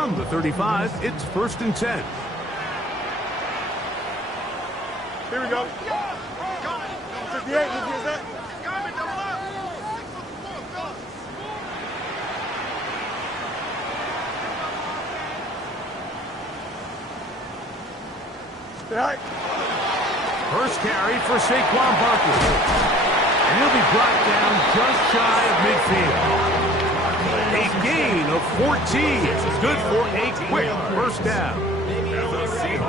From the 35, it's 1st and 10. Here we go. 58, who is that? First carry for Saquon Barkley. And he'll be brought down just shy of midfield. A gain of 14. Good for a quick first down.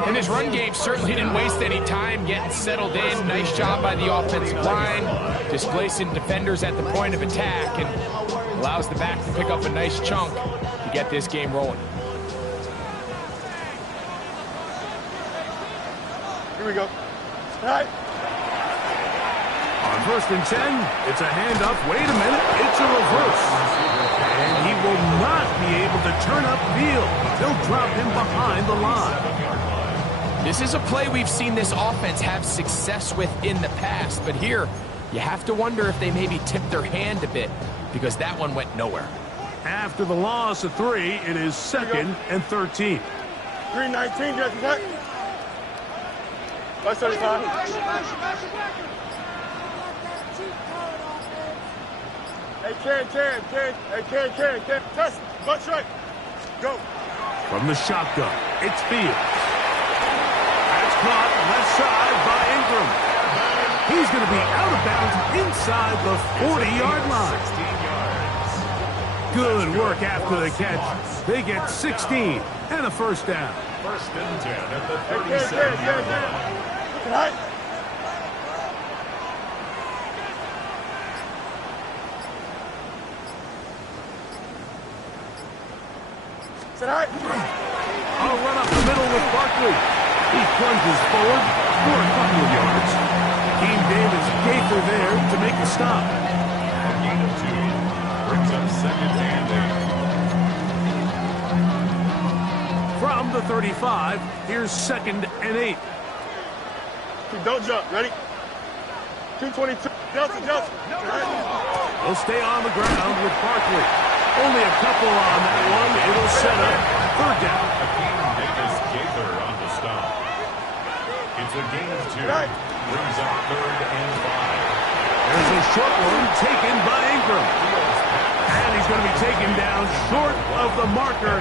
And his run game certainly didn't waste any time getting settled in. Nice job by the offensive line, displacing defenders at the point of attack, and allows the back to pick up a nice chunk to get this game rolling. Here we go. All right. On 1st and 10, it's a handoff. Wait a minute, it's a reverse. And he will not be able to turn upfield. They'll drop him behind the line. This is a play we've seen this offense have success with in the past, but here you have to wonder if they maybe tipped their hand a bit, because that one went nowhere. After the loss of 3, it is 2nd and 13. 319, Jesse, what? 575. Hey, Ken. Hey, Ken. Test. Butt straight. Go. From the shotgun, it's Fields. That's caught left side by Ingram. He's going to be out of bounds inside the 40-yard line. Good work after the catch. They get 16 and a first down. 1st and 10 at the 37-yard line. Right. Sit right. I'll run up the middle with Barkley. He plunges forward for a couple of yards. Team Davis Gaither there to make the stop. A gain of 2 brings up 2nd and 8. From the 35, here's 2nd and 8. Don't jump. Ready? 222. Johnson. They'll stay on the ground with Barkley. Only a couple on that one. It'll set up 3rd down. Davis Gaither on the stop. It's a gain of 2. Brings up 3rd and 5. There's a short one taken by Ingram. And he's going to be taken down short of the marker.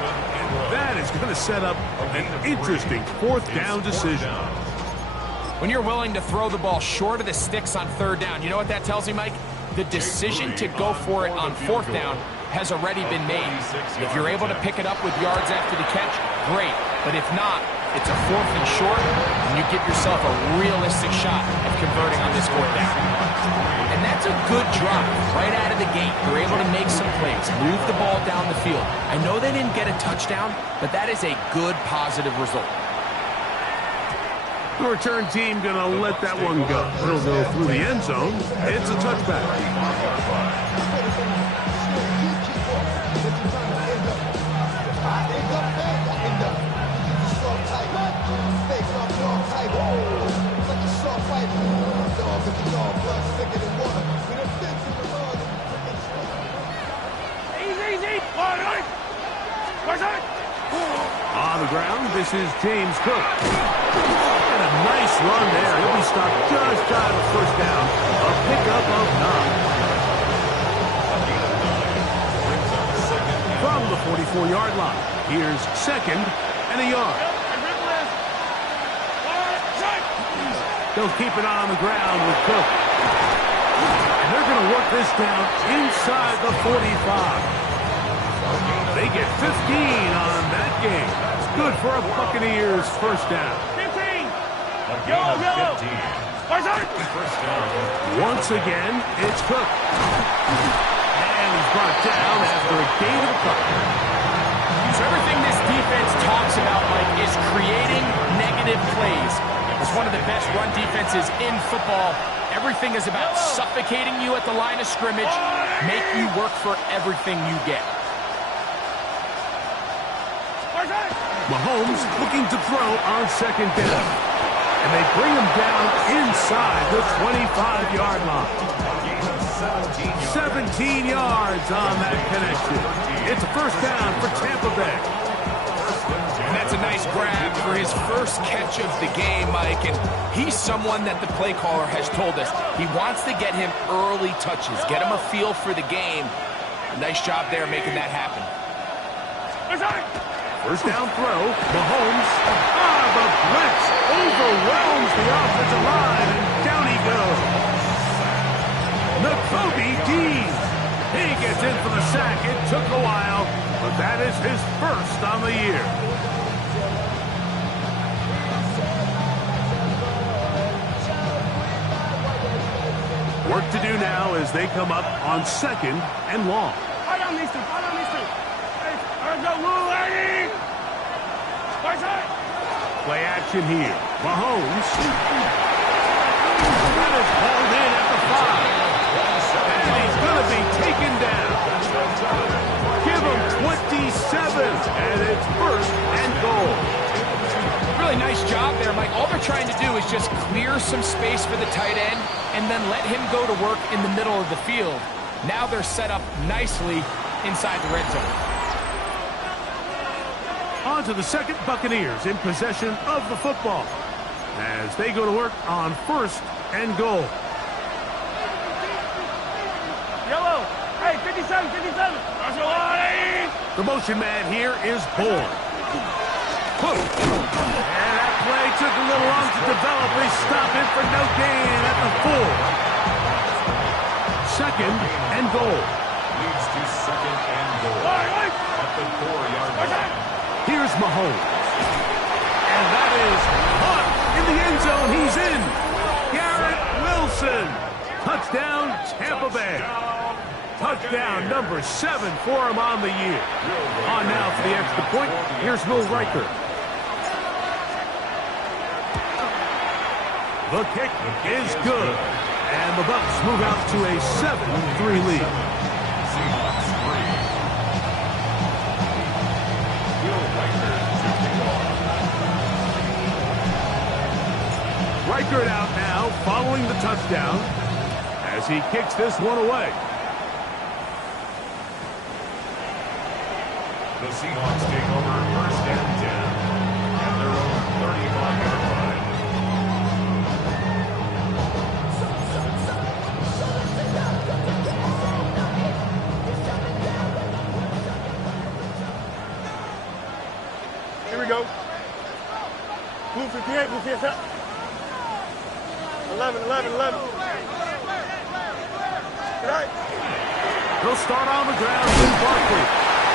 That is going to set up an interesting 4th down decision. When you're willing to throw the ball short of the sticks on 3rd down, you know what that tells me, Mike? The decision to go for it on 4th down has already been made. If you're able to pick it up with yards after the catch, great. But if not, it's a 4th and short, and you give yourself a realistic shot at converting on this 4th down. And that's a good drive right out of the gate. They're able to make some plays, move the ball down the field. I know they didn't get a touchdown, but that is a good, positive result. The return team going to let that one go. It'll go through the end zone. It's a touchback. On the ground, this is James Cook. And a nice run there. He'll be stopped just shy of the 1st down. A pickup of 9. From the 44-yard line, here's 2nd and a yard. They'll keep it on the ground with Cook. And they're going to work this down inside the 45. They get 15 on that game. It's good for a Buccaneers 1st down. 15. A gain of 15. First down. Once again, it's Cook. And he's brought down after a gain of a couple. So everything this defense talks about, Mike, is creating negative plays. It's one of the best run defenses in football. Everything is about suffocating you at the line of scrimmage, make you work for everything you get. Mahomes looking to throw on 2nd down. And they bring him down inside the 25-yard line. 17 yards on that connection. It's a 1st down for Tampa Bay. for his first catch of the game, Mike, and he's someone that the play caller has told us he wants to get him early touches, get him a feel for the game. Nice job there making that happen. First down throw, Mahomes. The blitz overwhelms the offensive line, and down he goes. Nakobe Dean. He gets in for the sack. It took a while, but that is his first on the year. Work to do now as they come up on 2nd and long. Fight on these two. Hey, go, Lou, Eddie! Play action here. Mahomes. That is hauled in at the 5. And he's going to be taken down. Give him 27. And it's 1st and goal. Really nice job there, Mike. All they're trying to do is just clear some space for the tight end and then let him go to work in the middle of the field. Now they're set up nicely inside the red zone. On to the 2nd, Buccaneers in possession of the football as they go to work on 1st and goal. Yellow. Hey, 57. The motion man here is Bourne. And that play took a little long to develop. They stop it for no gain at the 4. 2nd and goal. Leads to 2nd and goal at the 4-yard line. Here's Mahomes. And that is caught in the end zone. He's in. Garrett Wilson. Touchdown, Tampa Bay. Touchdown number 7 for him on the year. On now for the extra point. Here's Will Riker. The kick is good. And the Bucs move out to a 7-3 lead. Seahawks 3. Will Riker to kick off. Reichert out now following the touchdown as he kicks this one away. The Seahawks take over 1st and 10 at their own 35-yard line. Here we go. Blue 58, blue 58. 11. Good night. They'll start on the ground with Barkley.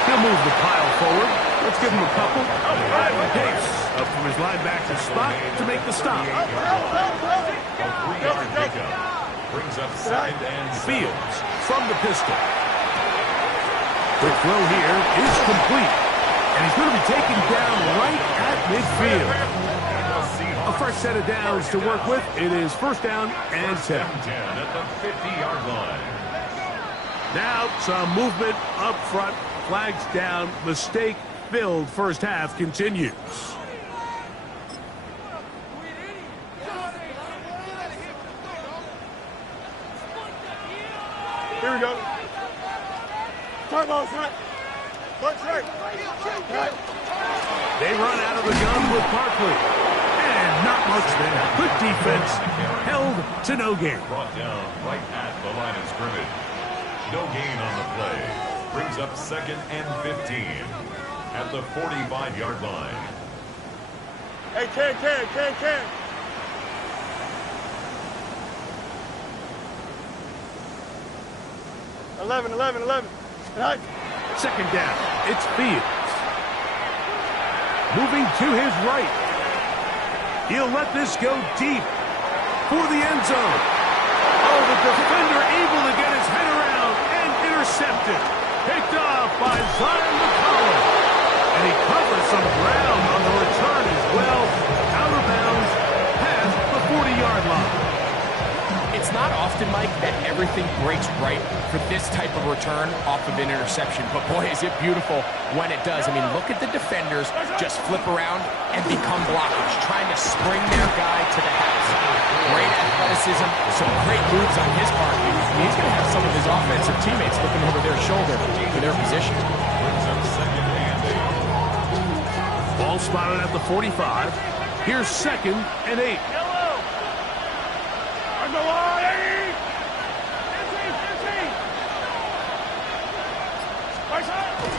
He'll move the pile forward. Let's give him a couple. Pace up from his linebacker spot to make the stop. A 3-yard pickup brings up 2nd and 7. Fields from the pistol. The throw here is complete. And he's going to be taken down right at midfield. A fresh set of downs to work with. It is 1st down and 10. At the 50-yard line. Now some movement up front. Flags down. Mistake-filled first half continues. Here we go. Front ball, front. Front straight. They run out of the gun with Barkley. And not much there. Good defense. Held to no gain. Brought down right at the line of scrimmage. No gain on the play. Brings up 2nd and 15 at the 45-yard line. Hey, Ken. 11. Right. 2nd down. It's Fields. Moving to his right. He'll let this go deep for the end zone. Oh, the defender able to get his head around and intercepted. Picked off by Zion McCollum. And he covers some ground on the return as well. Out of bounds past the 40-yard line. It's not often, Mike, that everything breaks right for this type of return off of an interception. But, boy, is it beautiful when it does. I mean, look at the defenders just flip around and become blockers, trying to spring their guy to the house. Great athleticism, some great moves on his part. He's going to have some of his offensive teammates looking over their shoulder for their position. Brings up 2nd and 8. Ball Ball spotted at the 45. Here's 2nd and 8.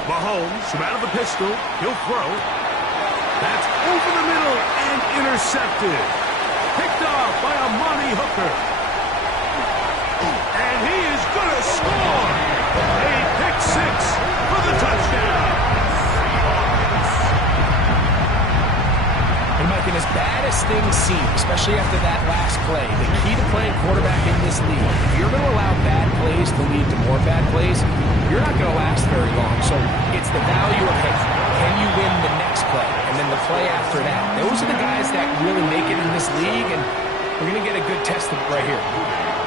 Mahomes from out of the pistol. He'll throw. That's over the middle and intercepted. Picked off by Amani Hooker. And he is going to score. A pick 6 for the touchdown. And Mike, and as bad as things seem, especially after that last play, the key to playing quarterback in this league, if you're going to allow bad plays to lead to more bad plays, you're not going to last very long. So it's the value of, hey, can you win the next play? And then the play after that. Those are the guys that really make it in this league, and we're going to get a good test of it right here.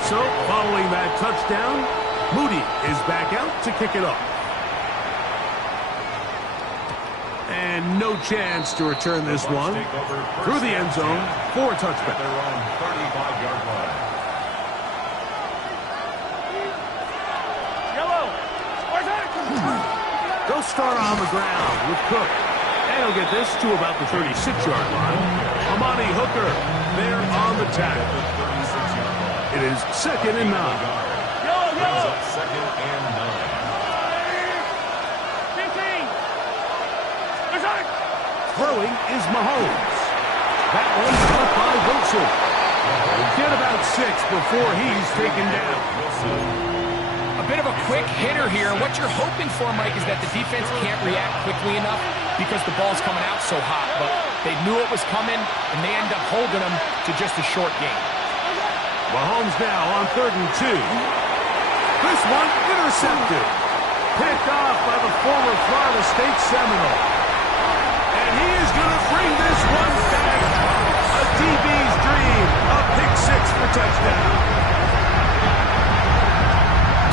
So following that touchdown, Moody is back out to kick it off. And no chance to return this one through the end zone for a touchback. They're on 35-yard line. They'll start on the ground with Cook. And he'll get this to about the 36-yard line. Amani Hooker there on the tackle. It is 2nd and 9. Brings up 2nd and 9. Throwing is Mahomes. That one's caught by Wilson. Get about 6 before he's taken down. A bit of a quick hitter here. What you're hoping for, Mike, is that the defense can't react quickly enough because the ball's coming out so hot. But they knew it was coming, and they end up holding them to just a short game. Mahomes now on 3rd and 2. This one intercepted. Picked off by the former Florida State Seminole. And he is going to bring this one back. A DB's dream. A pick 6 for touchdown.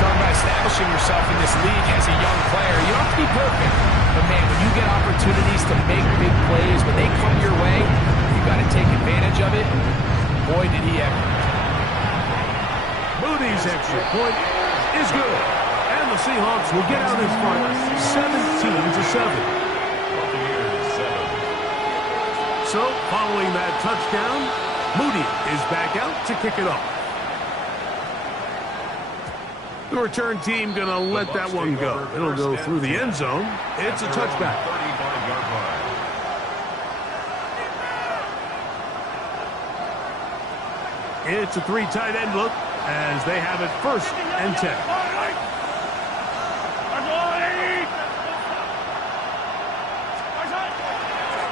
Talking about establishing yourself in this league as a young player. You don't have to be perfect. But, man, when you get opportunities to make big plays, when they come your way, you got to take advantage of it. Boy, did he ever. Moody's extra point is good. And the Seahawks will get out in front 17-7. So, following that touchdown, Moody is back out to kick it off. The return team going to let that one go. It'll go through the end zone. It's a touchback. 35-yard line. It's a 3 tight end look as they have it 1st and 10.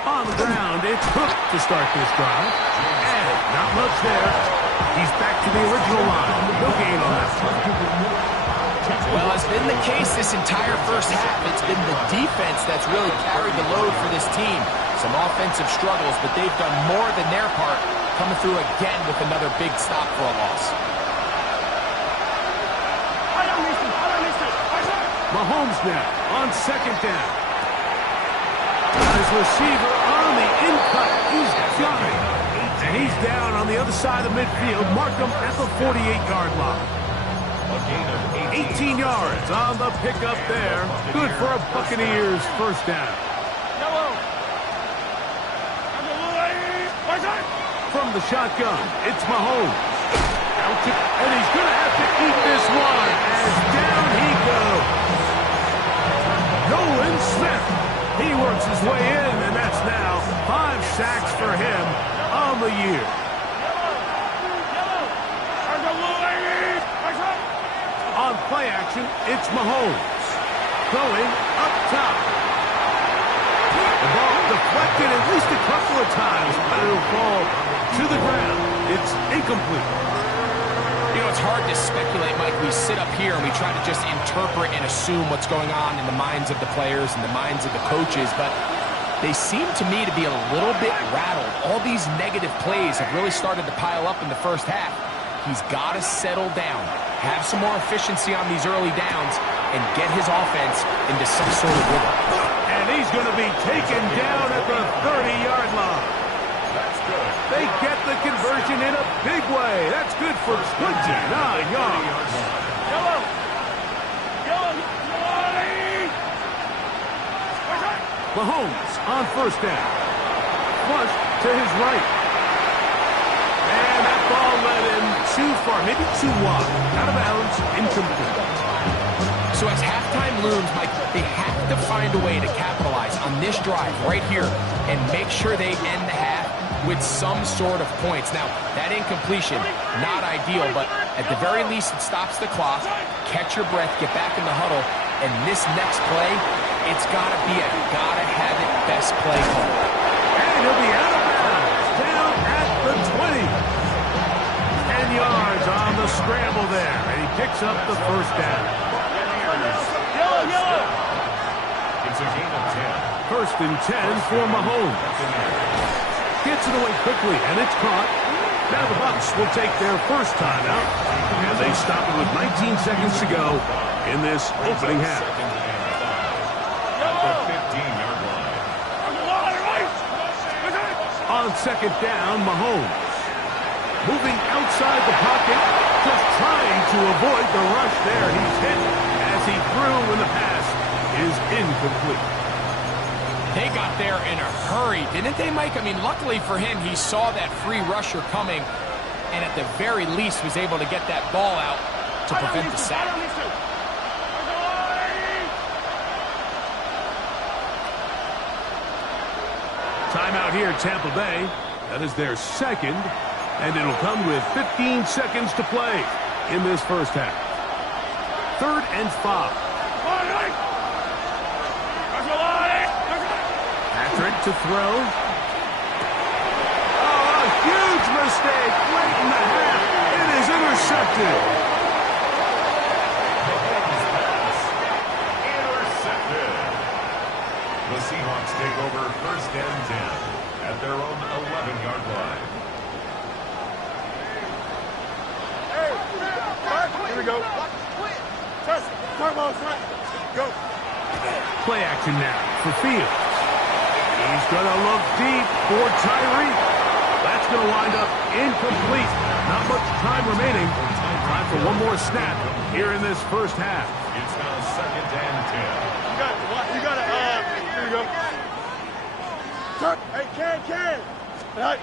On the ground, it's Cook to start this drive. And not much there. He's back to the original line. No gain on that. Well, as been the case this entire first half, it's been the defense that's really carried the load for this team. Some offensive struggles, but they've done more than their part, coming through again with another big stop for a loss. Mahomes now on 2nd down. His receiver on the in-cut. He's got it. And he's down on the other side of midfield. Mark him at the 48-yard line. 18 yards on the pickup there. Good for a Buccaneers 1st down. From the shotgun, it's Mahomes. And he's going to have to eat this one as down he goes. Nolan Smith. He works his way in, and that's now 5 sacks for him on the year. On play action, it's Mahomes. Going up top. The ball deflected at least a couple of times, but it'll fall to the ground. It's incomplete. You know, it's hard to speculate, Mike. We sit up here and we try to just interpret and assume what's going on in the minds of the players and the minds of the coaches, but they seem to me to be a little bit rattled. All these negative plays have really started to pile up in the first half. He's got to settle down, have some more efficiency on these early downs, and get his offense into some sort of rhythm. And he's going to be taken down at the 30-yard line. That's good. They get the conversion in a big way. That's good for 29 yards. Mahomes on first down. Flush to his right. And that ball led him too far, maybe too wide. Out of bounds, incomplete. So as halftime looms, Mike, they have to find a way to capitalize on this drive right here and make sure they end the half with some sort of points. Now, that incompletion, not ideal, but at the very least, it stops the clock. Catch your breath, get back in the huddle, and this next play, it's got to be a gotta-have-it best play call. And he'll be out of bounds, down at the 20. 10 yards on the scramble there, and he picks up the first down. It's a gain of 10. First and 10 for Mahomes. Gets it away quickly, and it's caught. Now the Bucs will take their first timeout, and they stop it with 19 seconds to go in this opening half. The 15-yard line. On second down, Mahomes. Moving outside the pocket, just trying to avoid the rush there. He's hit as he threw when the pass is incomplete. They got there in a hurry, didn't they, Mike? I mean, luckily for him, he saw that free rusher coming and at the very least was able to get that ball out to prevent the sack. Timeout here, Tampa Bay. That is their second, and it'll come with 15 seconds to play in this first half. 3rd and 5. Patrick to throw. Oh, a huge mistake late in the half. It is intercepted. Intercepted. The Seahawks take over 1st and 10 at their own 11-yard line. Here we go. Test. Come on, son. Go. Play action now for Fields. He's going to look deep for Tyreek. That's going to wind up incomplete. Not much time remaining. Time for one more snap here in this first half. It's now 2nd and 10. You got to, here we go. Hey, Ken. Right.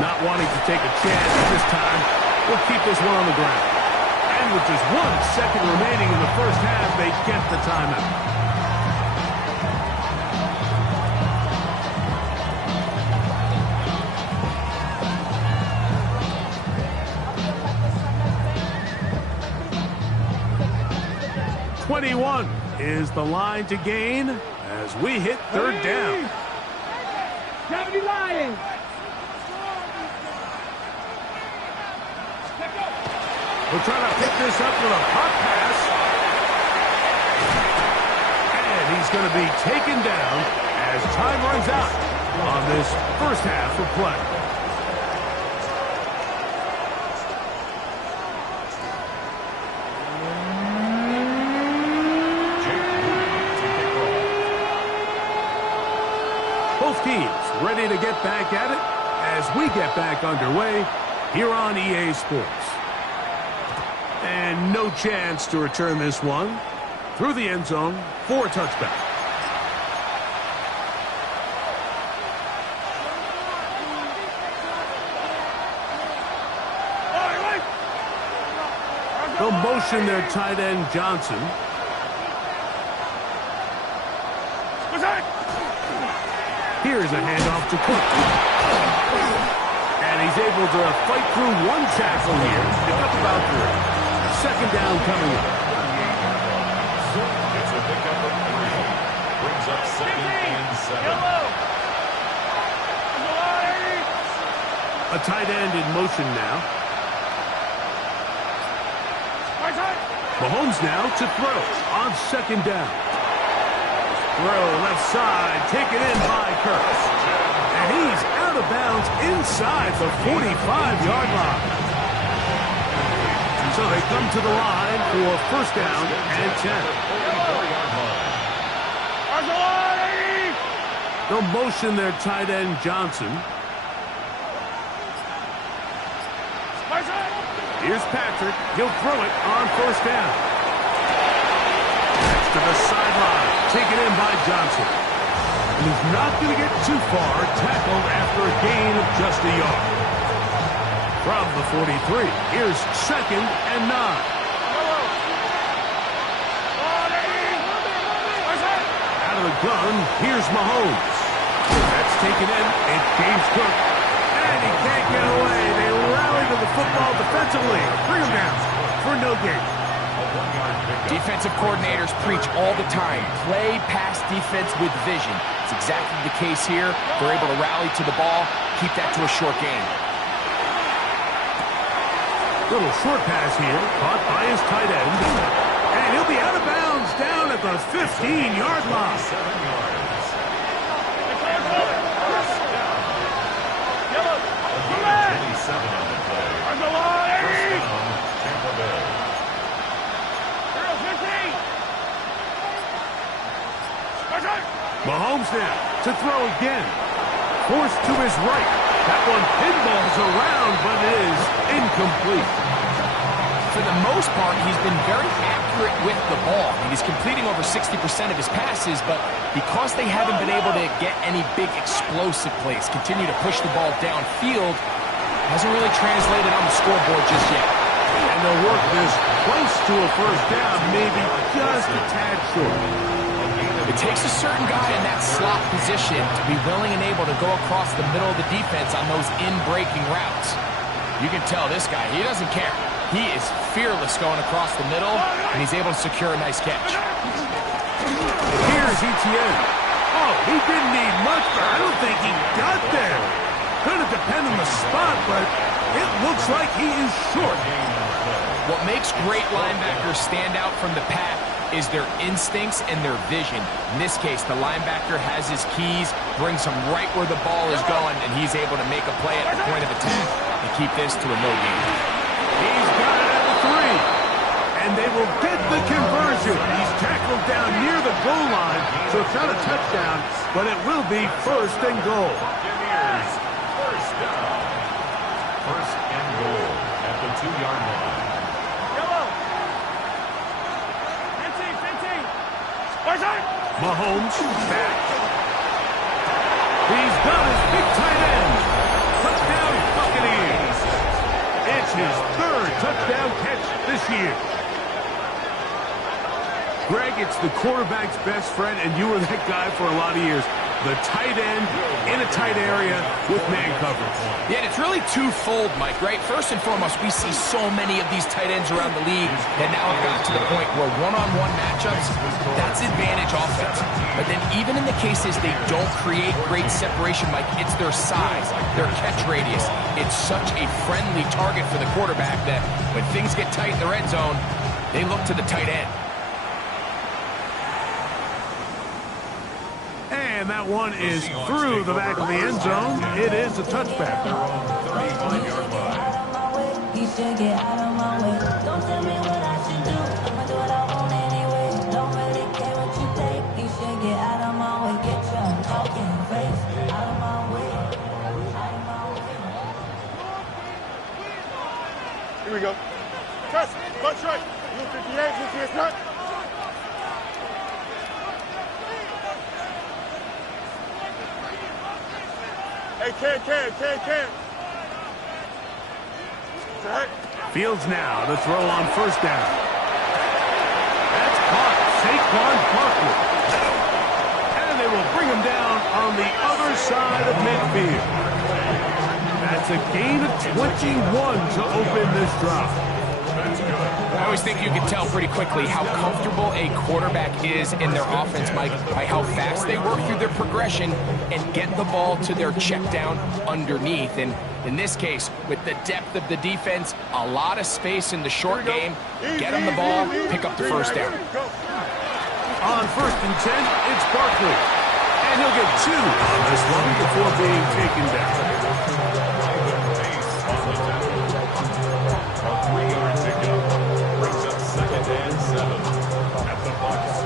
Not wanting to take a chance at this time. We'll keep this one on the ground. And with just 1 second remaining in the first half, they get the timeout. .21 is the line to gain as we hit 3rd down. We'll try to pick this up with a pop pass. And he's going to be taken down as time runs out on this first half of play. Both teams ready to get back at it as we get back underway here on EA Sports. And no chance to return this one through the end zone for a touchback. They'll motion their tight end Johnson. Here's a handoff to Cook. And he's able to fight through 1 tackle here. Pick up about 3. 2nd down coming up. It's a pickup of 3. Brings up 2nd and 7. A tight end in motion now. Mahomes now to throw on 2nd down. Throw left side, taken in by Kurtz. And he's out of bounds inside the 45-yard line. So they come to the line for 1st down and 10. They'll motion their tight end Johnson. Here's Patrick. He'll throw it on 1st down. To the sideline, taken in by Johnson. And he's not going to get too far, tackled after a gain of just a yard. From the 43, here's 2nd and 9. Out of the gun, here's Mahomes. That's taken in. It's James Cook. And he can't get away. They rally to the football defensively. Bring him down for no gain. Defensive coordinators preach all the time. Play pass defense with vision. It's exactly the case here. They're able to rally to the ball, keep that to a short gain. Little short pass here, caught by his tight end. And he'll be out of bounds down at the 15-yard line. 7 yards. Again, 27 on the play. First down, Tampa Bay. Mahomes now to throw again. Forced to his right. That one pinballs around, but it is incomplete. For the most part, he's been very accurate with the ball. I mean, he's completing over 60% of his passes, but because they haven't been able to get any big explosive plays, continue to push the ball downfield, hasn't really translated on the scoreboard just yet. And they'll work this close to a first down, maybe just a tad short. It takes a certain guy in that slot position to be willing and able to go across the middle of the defense on those in-breaking routes. You can tell this guy, he doesn't care. He is fearless going across the middle, and he's able to secure a nice catch. Here's Etienne. Oh, he didn't need much, but I don't think he got there. Going to depend on the spot, but it looks like he is short. What makes great linebackers stand out from the pack is their instincts and their vision. In this case, the linebacker has his keys, brings him right where the ball is going, and he's able to make a play at the point of attack and keep this to a no gain. He's got it at the 3. And they will get the conversion. He's tackled down near the goal line, so it's not a touchdown, but it will be 1st and goal. Buccaneers, first down. 1st and goal at the 2-yard line. Mahomes back. He's got his big tight end. Touchdown Buccaneers. It's his 3rd touchdown catch this year. Greg, it's the quarterback's best friend, and you were that guy for a lot of years. The tight end in a tight area with man coverage. Yeah, and it's really twofold, Mike, right? First and foremost, we see so many of these tight ends around the league that now have got to the point where one-on-one matchups, that's advantage offense. But then even in the cases they don't create great separation, Mike, it's their size, their catch radius. It's such a friendly target for the quarterback that when things get tight in the red zone, they look to the tight end. And that one is through the back of the end zone. It is a touchback. He should get out of my way. Don't tell me what I should do. I'ma do what I want anyway. Don't really care what you think. He should get out of my way. Get your talking face out of my way. Out of my way. Here we go. Test. Butt right. You 58. You see his nut. Hey, can. Fields now to throw on 1st down. That's caught. Saquon Barkley. And they will bring him down on the other side of midfield. That's a gain of 21 to open this drive. I always think you can tell pretty quickly how comfortable a quarterback is in their offense, Mike, by how fast they work through their progression and get the ball to their check down underneath. And in this case, with the depth of the defense, a lot of space in the short game, get them the ball, pick up the 1st down. On 1st and 10, it's Barkley. And he'll get 2 on this one before being taken down.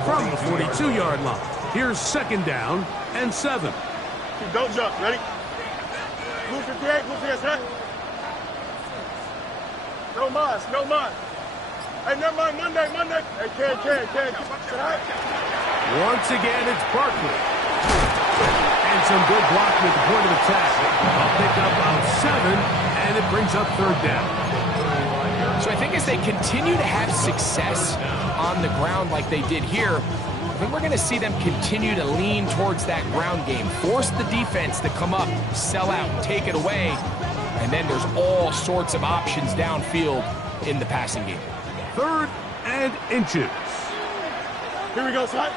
From the 42-yard line, here's 2nd down and 7. Don't jump. Ready? Move 58. Move his head. No mas. Hey, never mind. Monday. Hey, can. Once again, it's Barkley. And some good blocking at the point of attack. I'll pick up about 7, and it brings up third down. So I think as they continue to have success on the ground like they did here, I think we're going to see them continue to lean towards that ground game. Force the defense to come up, sell out, take it away, and then there's all sorts of options downfield in the passing game. 3rd and inches. Here we go, son.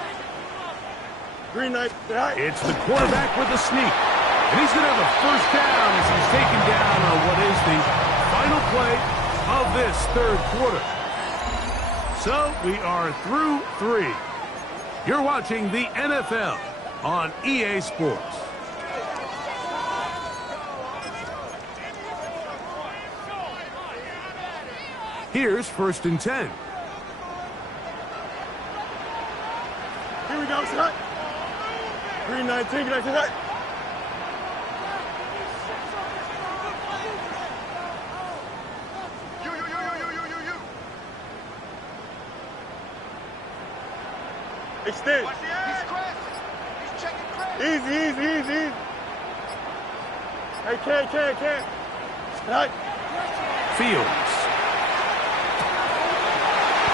Green knife. It's the quarterback with the sneak. And he's going to have a first down as he's taken down on what is the final play of this 3rd quarter. So we are through 3. You're watching the NFL on EA Sports. Here's 1st and 10. Here we go, son. Green 19, can I say that? Extend. He's checking crash. Easy. Hey, can't. Right. Fields.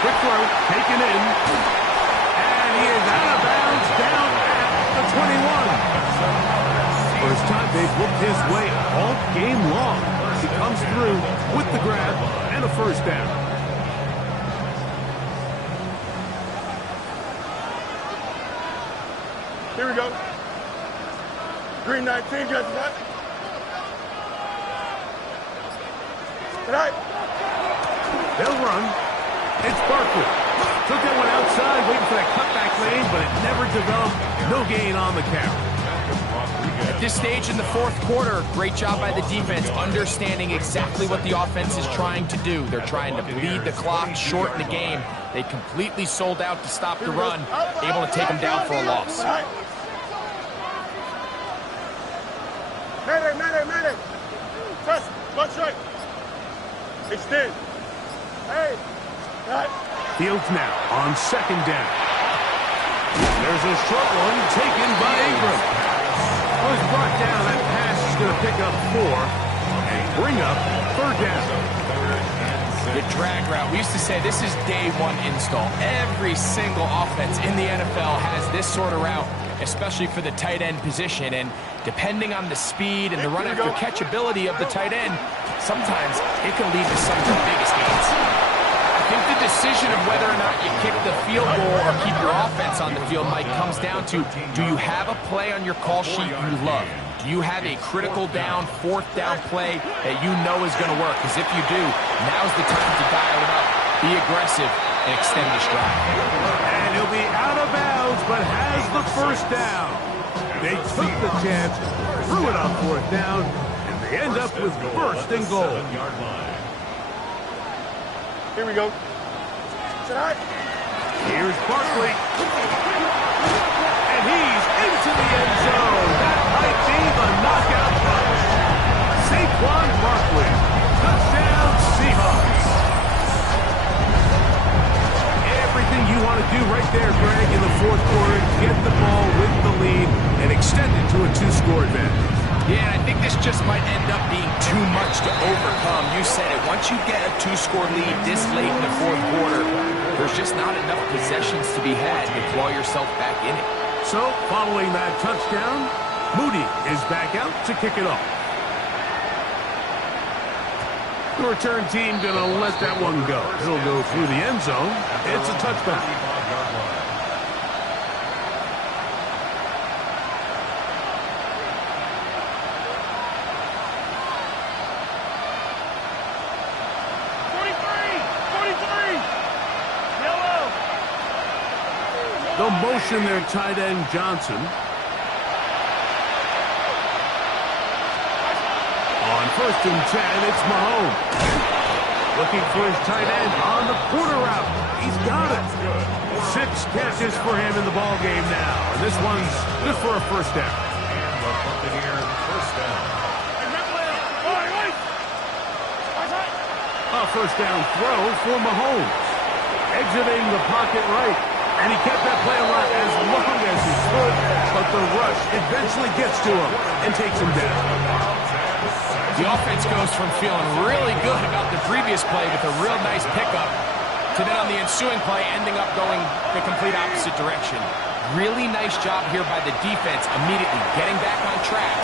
Quick throw, taken in. And he is out of bounds down at the 21. First time they've looked his way all game long. He comes through with the grab and a first down. Here we go. Green 19, got that. Tonight. They'll run. It's Barkley. Took that one outside, waiting for that cutback lane, but it never developed. No gain on the carry. At this stage in the 4th quarter, great job by the defense, understanding exactly what the offense is trying to do. They're trying to bleed the clock, shorten the game. They completely sold out to stop the run, able to take them down for a loss. Madden. Trust, butt strike. Extend. Hey. Right. Fields now on 2nd down. There's a short one taken by Ingram. Was brought down. That pass is going to pick up 4 and bring up 3rd down. The drag route. We used to say this is day 1 install. Every single offense in the NFL has this sort of route, especially for the tight end position. And depending on the speed and the run after catchability of the tight end, sometimes it can lead to some of the biggest gains. I think the decision of whether or not you kick the field goal or keep your offense on the field, Mike, comes down to, do you have a play on your call sheet you love? Do you have a critical down, 4th down play that you know is going to work? Because if you do, now's the time to dial it up, be aggressive, and extend this drive. And he'll be out of bounds, but has the first down. They took the chance, threw it on 4th down, and they end up with 1st and goal. Here we go. Tonight. Here's Barkley. And he's into the end zone. That might be the knockout punch. Saquon Barkley. Touchdown, Seahawks. Everything you want to do right there, Greg, in the 4th quarter. Get the ball with the lead and extend it to a 2-score advantage. Yeah, and I think this just might end up being too much to overcome. You said it. Once you get a 2-score lead this late in the 4th quarter, there's just not enough possessions to be had to claw yourself back in it. So, following that touchdown, Moody is back out to kick it off. The return team going to let that one go. It'll go through the end zone. It's a touchback. They'll motion their tight end, Johnson. On 1st and 10, it's Mahomes. Looking for his tight end on the quarter route. He's got it. 6 catches for him in the ball game now. And this one's good for a first down. And the Buccaneers first down. A first down throw for Mahomes. Exiting the pocket right. And he kept that play alive as long as he could, but the rush eventually gets to him and takes him down. The offense goes from feeling really good about the previous play with a real nice pickup to then on the ensuing play ending up going the complete opposite direction. Really nice job here by the defense immediately getting back on track.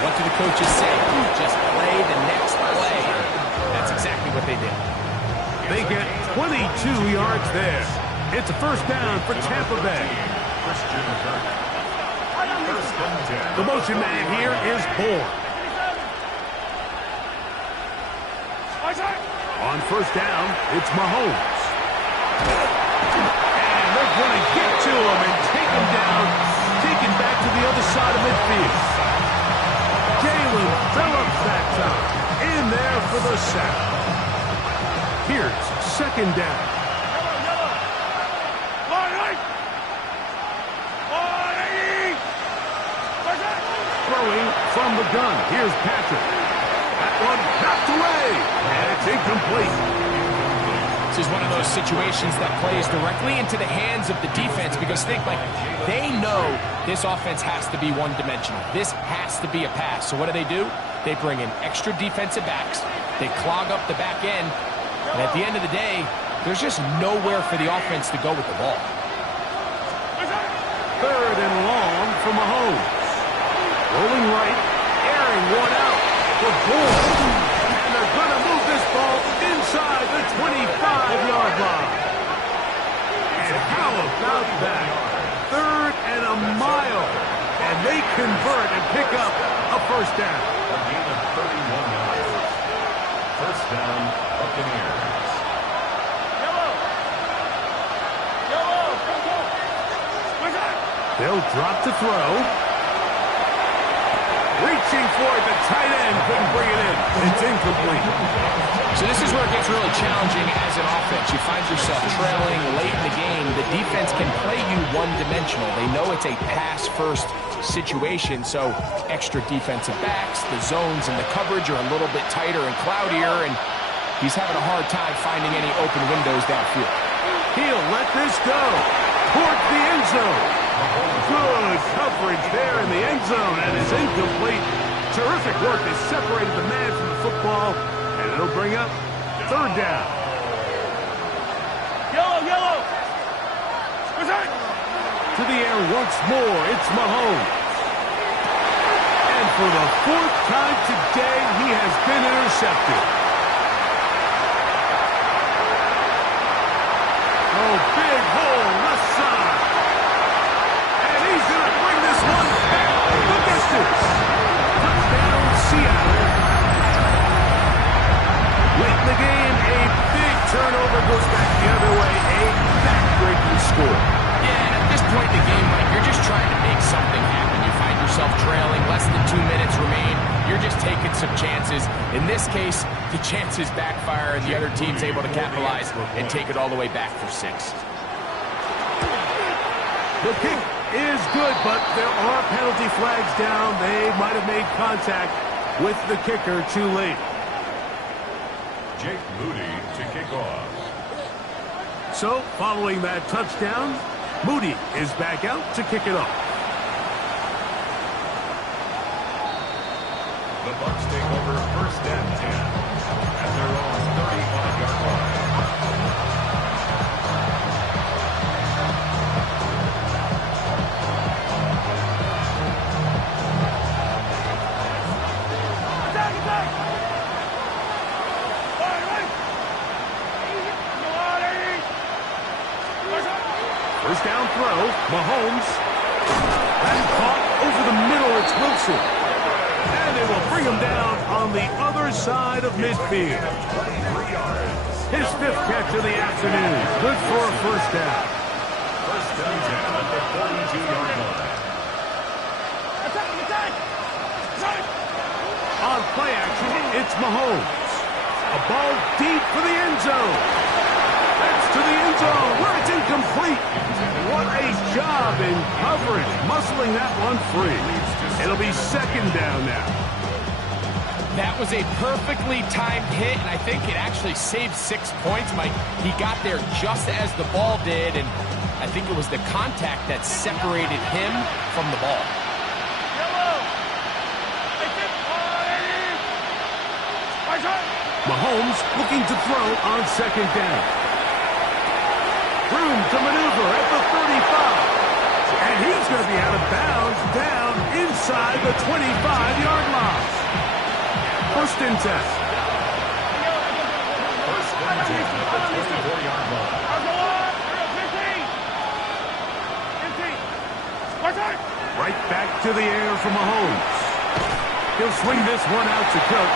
What do the coaches say? Just play the next play. That's exactly what they did. They get 22 yards there. It's a first down for Tampa Bay. The motion man here is Bourne. On first down, it's Mahomes. And they're going to get to him and take him down, take him back to the other side of midfield. Jalen Phillips that time, in there for the sack. Here's second down. Throwing from the gun, here's Patrick. That one knocked away, and it's incomplete. This is one of those situations that plays directly into the hands of the defense because think, like, they know this offense has to be one-dimensional. This has to be a pass. So what do? They bring in extra defensive backs. They clog up the back end. And at the end of the day, there's just nowhere for the offense to go with the ball. Third and long for Mahomes. Rolling right, airing one out for Bourne. And they're going to move this ball inside the 25-yard line. And how about that? Third and a mile. And they convert and pick up a first down. A gain of 31 yards. First down, Buccaneers. They'll drop to throw. Reaching for it, the tight end couldn't bring it in. It's incomplete. So this is where it gets really challenging as an offense. You find yourself trailing late in the game. The defense can play you one-dimensional. They know it's a pass-first situation, so extra defensive backs, the zones and the coverage are a little bit tighter and cloudier, and he's having a hard time finding any open windows downfield. He'll let this go towards the end zone. Good coverage there in the end zone, and it's incomplete. Terrific work. They separated the man from the football, and it'll bring up third down. Yellow! To the air once more, it's Mahomes. And for the fourth time today, he has been intercepted. Oh, big hole, left side. And he's going to bring this one back the distance. Touchdown, Seattle. Late in the game, a big turnover goes back the other way. A back-breaking score. Yeah, and at this point in the game, Mike, you're just trying to make something happen. You find yourself trailing, less than 2 minutes remain. You're just taking some chances. In this case, the chances backfire and the other team's able to capitalize and take it all the way back for 6. The kick is good, but there are penalty flags down. They might have made contact with the kicker too late. Jake Moody to kick off. So, following that touchdown, Moody is back out to kick it off. The Bucs take over first and 10 at their own 35-yard line. First down throw, Mahomes. And caught over the middle, it's Wilson. And they will bring him down on the other side of midfield. His 5th catch of the afternoon. Good for a first down. First down 10 at the 42-yard line. On play action, it's Mahomes. A ball deep for the end zone. That's to the end zone where it's incomplete. What a job in coverage, muscling that one free. It'll be second down now. That was a perfectly timed hit, and I think it actually saved 6 points, Mike. He got there just as the ball did, and I think it was the contact that separated him from the ball. Mahomes looking to throw on second down. Room to maneuver at the 35. And he's going to be out of bounds down inside the 25-yard line. First and 10. First and 10 at the 24-yard line. Right back to the air for Mahomes. He'll swing this one out to Cook.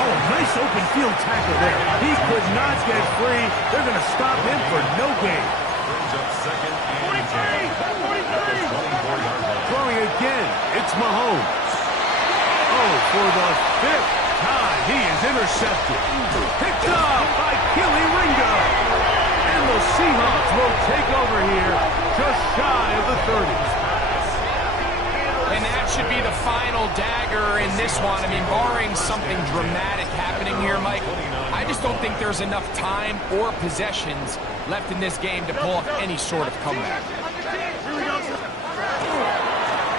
Oh, nice open field tackle there. He could not get free. They're going to stop him for no gain. Brings up second and 10 at the 24-yard line. Throwing again, it's Mahomes. Oh, for the fifth time, he is intercepted. Picked up by Keely Ringo. And the Seahawks will take over here just shy of the 30. And that should be the final dagger in this one. I mean, barring something dramatic happening here, Mike, I just don't think there's enough time or possessions left in this game to pull off any sort of comeback.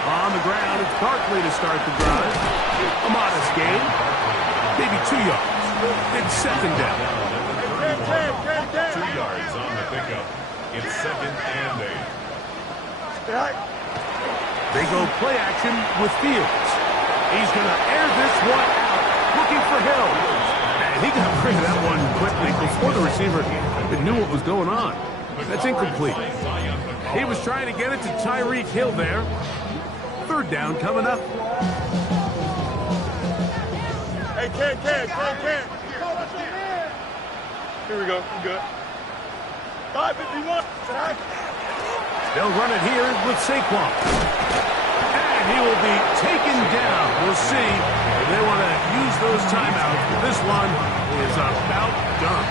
On the ground, it's Barkley to start the drive. A modest gain. Maybe 2 yards. It's second down. 2 yards on the pickup. It's second and 8. They go play action with Fields. He's going to air this one out, looking for Hill. And he got rid of that one quickly before the receiver even knew what was going on. That's incomplete. He was trying to get it to Tyreek Hill there. Third down coming up. Hey, Ken. Here we go. You good? 551. They'll run it here with Saquon. And he will be taken down. We'll see if they want to use those timeouts. This one is about done.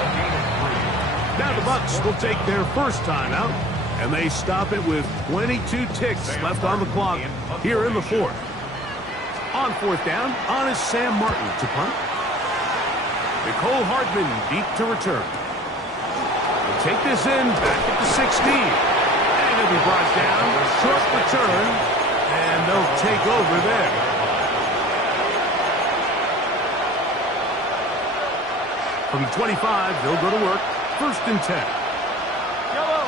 Now the Bucs will take their first timeout, and they stop it with 22 ticks left on the clock here in the fourth. On fourth down, on is Sam Martin to punt. Nicole Hardman deep to return. They'll take this in back at the 16. He'll be brought down, short return, and they'll take over there. From the 25, they'll go to work. First and 10. Yellow.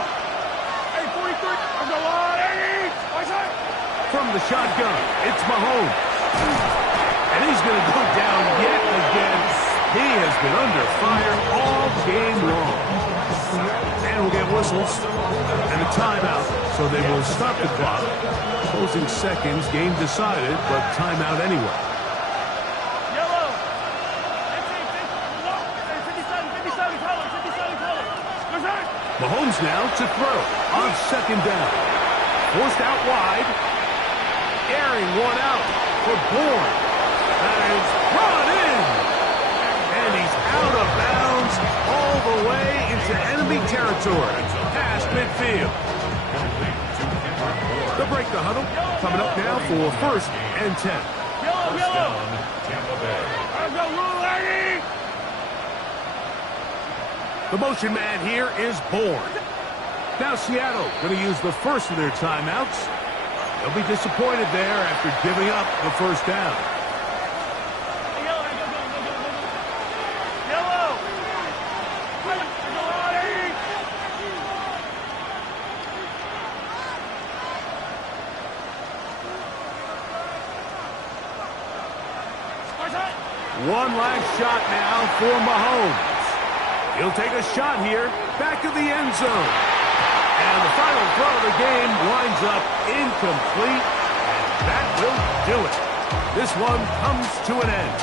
Hey, 43. I'm going on. From the shotgun, it's Mahomes. And he's going to go down yet again. He has been under fire all game long. And we'll get whistles and a timeout, so they will stop the clock. Closing seconds, game decided, but timeout anyway. Yellow. 57. Mahomes now to throw on second down. Forced out wide. Airing one out for Bourne. That is brought in. And he's out of bounds all the way into enemy territory. Past midfield. They'll break the huddle. Coming up now for first and 10. First down, Tampa Bay. The motion man here is Bourne. Now Seattle going to use the first of their timeouts. They'll be disappointed there after giving up the first down. One last shot now for Mahomes. He'll take a shot here, back of the end zone. And the final throw of the game winds up incomplete. And that will do it. This one comes to an end.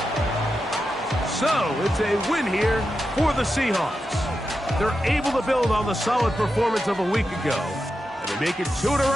So, it's a win here for the Seahawks. They're able to build on the solid performance of a week ago. And they make it 2 in a row.